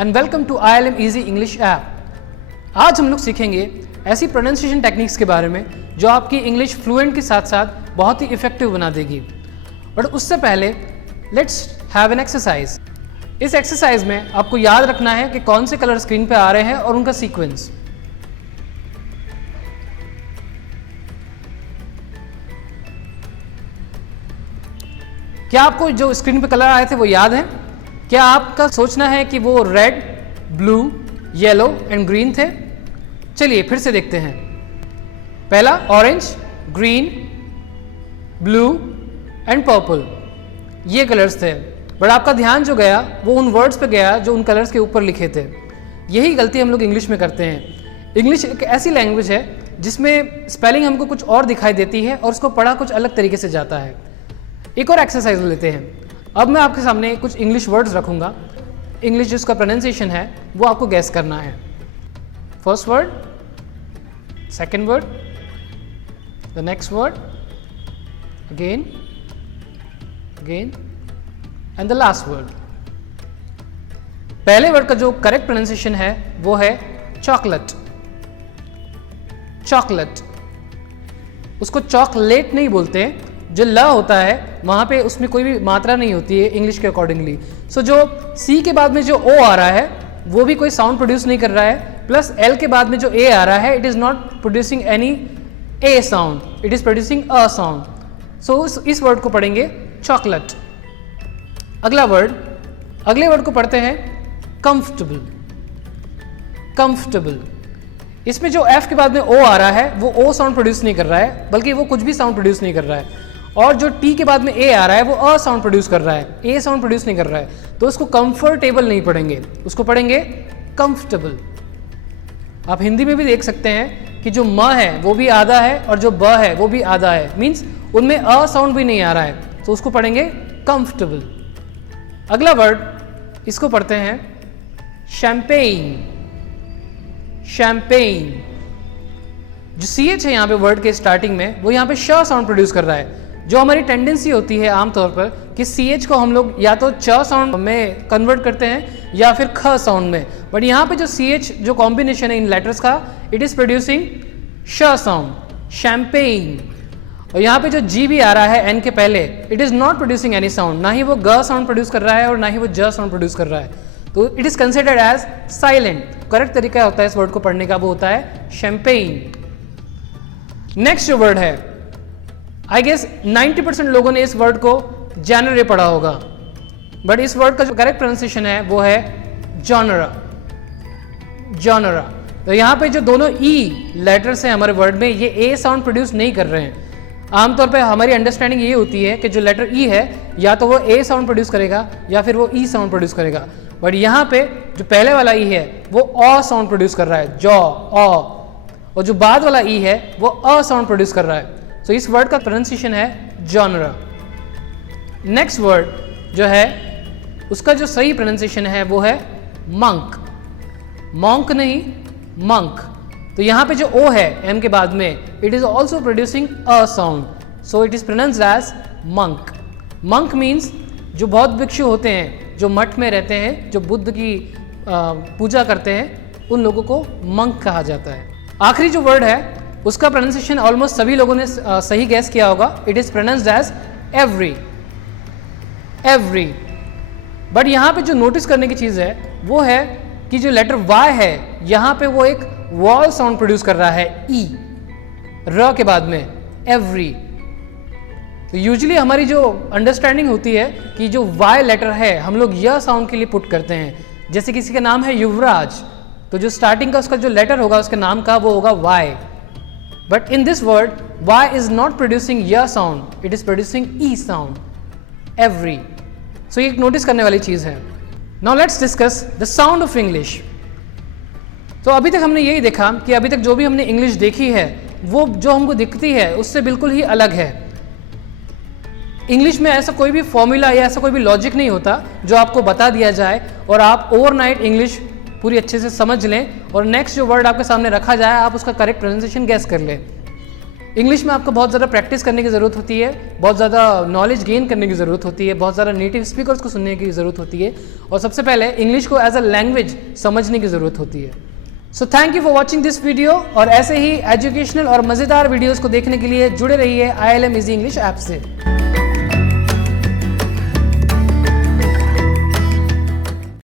And welcome to ILM Easy English app. आज हम लोग सीखेंगे ऐसी प्रोनाउंसिएशन टेक्निक्स के बारे में जो आपकी इंग्लिश फ्लुएंट के साथ साथ बहुत ही इफेक्टिव बना देगी। बट उससे पहले लेट्स हैव एन एक्सरसाइज। इस एक्सरसाइज में आपको याद रखना है कि कौन से कलर स्क्रीन पे आ रहे हैं और उनका सीक्वेंस। क्या आपको जो स्क्रीन पे कलर आए थे वो याद है? क्या आपका सोचना है कि वो red, blue, yellow and green थे? चलिए फिर से देखते हैं। पहला orange, green, blue and purple, ये कलर्स थे। बट आपका ध्यान जो गया वो उन वर्ड्स पे गया जो उन कलर्स के ऊपर लिखे थे। यही गलती हम लोग इंग्लिश में करते हैं। इंग्लिश एक ऐसी लैंग्वेज है जिसमें स्पेलिंग हमको कुछ और दिखाई देती है और उसको पढ़ा कुछ अलग तरीके से जाता है। एक और एक्सरसाइज लेते हैं। अब मैं आपके सामने कुछ इंग्लिश वर्ड्स रखूंगा। इंग्लिश जिसका प्रोनाउंसिएशन है वो आपको गैस करना है। First word, second word, the next word, again again and the last word. पहले वर्ड का जो करेक्ट प्रोनाउंसिएशन है वो है चॉकलेट। चॉकलेट, उसको चॉकलेट नहीं बोलते। जो ल होता है वहां पे उसमें कोई भी मात्रा नहीं होती है इंग्लिश के अकॉर्डिंगली। सो जो सी के बाद में जो ओ आ रहा है वो भी कोई साउंड प्रोड्यूस नहीं कर रहा है, प्लस एल के बाद में जो ए आ रहा है it is not producing any a sound, it is producing a sound. So इस वर्ड को पढ़ेंगे चॉकलेट। अगला वर्ड, अगले वर्ड को पढ़ते हैं कंफर्टेबल। कंफर्टेबल, इसमें जो एफ के बाद में ओ आ रहा है वो ओ साउंड प्रोड्यूस नहीं कर रहा है, बल्कि वो कुछ भी साउंड प्रोड्यूस नहीं कर रहा है। और जो टी के बाद में ए आ रहा है वो अ साउंड प्रोड्यूस कर रहा है, ए साउंड प्रोड्यूस नहीं कर रहा है। तो उसको कंफर्टेबल नहीं पढ़ेंगे, उसको पढ़ेंगे कंफर्टेबल। आप हिंदी में भी देख सकते हैं कि जो म है वो भी आधा है और जो ब है वो भी आधा है, मीन्स उनमें अ साउंड भी नहीं आ रहा है, तो उसको पढ़ेंगे कंफर्टेबल। अगला वर्ड, इसको पढ़ते हैं शैम्पेन। शैम्पेन, जो CH है यहाँ पे वर्ड के स्टार्टिंग में वो यहाँ पे श साउंड प्रोड्यूस कर रहा है। जो हमारी टेंडेंसी होती है आमतौर पर कि CH को हम लोग या तो च साउंड में कन्वर्ट करते हैं या फिर ख साउंड में, बट यहाँ पे जो CH जो कॉम्बिनेशन है इन लेटर्स का इट इज प्रोड्यूसिंग श साउंड, शैम्पेन। और यहाँ पे जो G भी आ रहा है N के पहले it is not producing any sound, ना ही वो ग साउंड प्रोड्यूस कर रहा है और ना ही वो ज साउंड प्रोड्यूस कर रहा है, तो it is considered as silent. Correct तरीका होता है इस वर्ड को पढ़ने का वो होता है शैम्पेन। नेक्स्ट जो वर्ड है, आई गेस 90% लोगों ने इस वर्ड को जॉनरे पढ़ा होगा, बट इस वर्ड का जो करेक्ट प्रोनाउंसिएशन है वो है जॉनरा। जॉनरा, तो यहाँ पे जो दोनों ई लेटर्स हैं हमारे वर्ड में ये ए साउंड प्रोड्यूस नहीं कर रहे हैं। आमतौर पे हमारी अंडरस्टैंडिंग ये होती है कि जो लेटर ई है या तो वो ए साउंड प्रोड्यूस करेगा या फिर वो ई साउंड प्रोड्यूस करेगा, बट यहाँ पे जो पहले वाला ई है वो अ साउंड प्रोड्यूस कर रहा है, जॉ अ, और जो बाद वाला ई है वो अ साउंड प्रोड्यूस कर रहा है। सो इस वर्ड का प्रोनाउंसिएशन है जॉनरा। नेक्स्ट वर्ड जो है उसका जो सही प्रोनाउंसिएशन है वो है मंक। मॉन्क नहीं, मंक। तो यहाँ पे जो ओ है एम के बाद में it is also producing a sound, so it is pronounced as monk. Monk means जो बौद्ध भिक्षु होते हैं, जो मठ में रहते हैं, जो बुद्ध की पूजा करते हैं, उन लोगों को मंक कहा जाता है। आखिरी जो वर्ड है उसका प्रोनाउंसिएशन ऑलमोस्ट सभी लोगों ने सही गैस किया होगा। It is pronounced as every. Every, but यहाँ पे जो नोटिस करने की चीज़ है वो है कि जो लेटर वाई है यहाँ पे वो एक वॉल साउंड प्रोड्यूस कर रहा है ई र के बाद में, एवरी। तो यूजुअली हमारी जो अंडरस्टैंडिंग होती है कि जो वाई लेटर है हम लोग यह साउंड के लिए पुट करते हैं। जैसे किसी का नाम है युवराज, तो जो स्टार्टिंग का उसका जो लेटर होगा उसके नाम का वो होगा Y, but in this word Y is not producing य sound, it is producing e sound, every. So ये एक नोटिस करने वाली चीज है। Now let's discuss the sound of English. तो अभी तक हमने यही देखा कि अभी तक जो भी हमने इंग्लिश देखी है वो जो हमको दिखती है उससे बिल्कुल ही अलग है। इंग्लिश में ऐसा कोई भी फॉर्मूला या ऐसा कोई भी लॉजिक नहीं होता जो आपको बता दिया जाए और आप ओवरनाइट इंग्लिश पूरी अच्छे से समझ लें और नेक्स्ट जो वर्ड आपके सामने रखा जाए आप उसका करेक्ट प्रोनाउंसिएशन गैस कर लें। इंग्लिश में आपको बहुत ज़्यादा प्रैक्टिस करने की ज़रूरत होती है, बहुत ज़्यादा नॉलेज गेन करने की ज़रूरत होती है, बहुत ज़्यादा नेटिव स्पीकर्स को सुनने की ज़रूरत होती है और सबसे पहले इंग्लिश को एज अ लैंग्वेज समझने की ज़रूरत होती है। So thank you for watching this video और ऐसे ही एजुकेशनल और मज़ेदार वीडियोज़ को देखने के लिए जुड़े रहिए ILM Easy English ऐप से।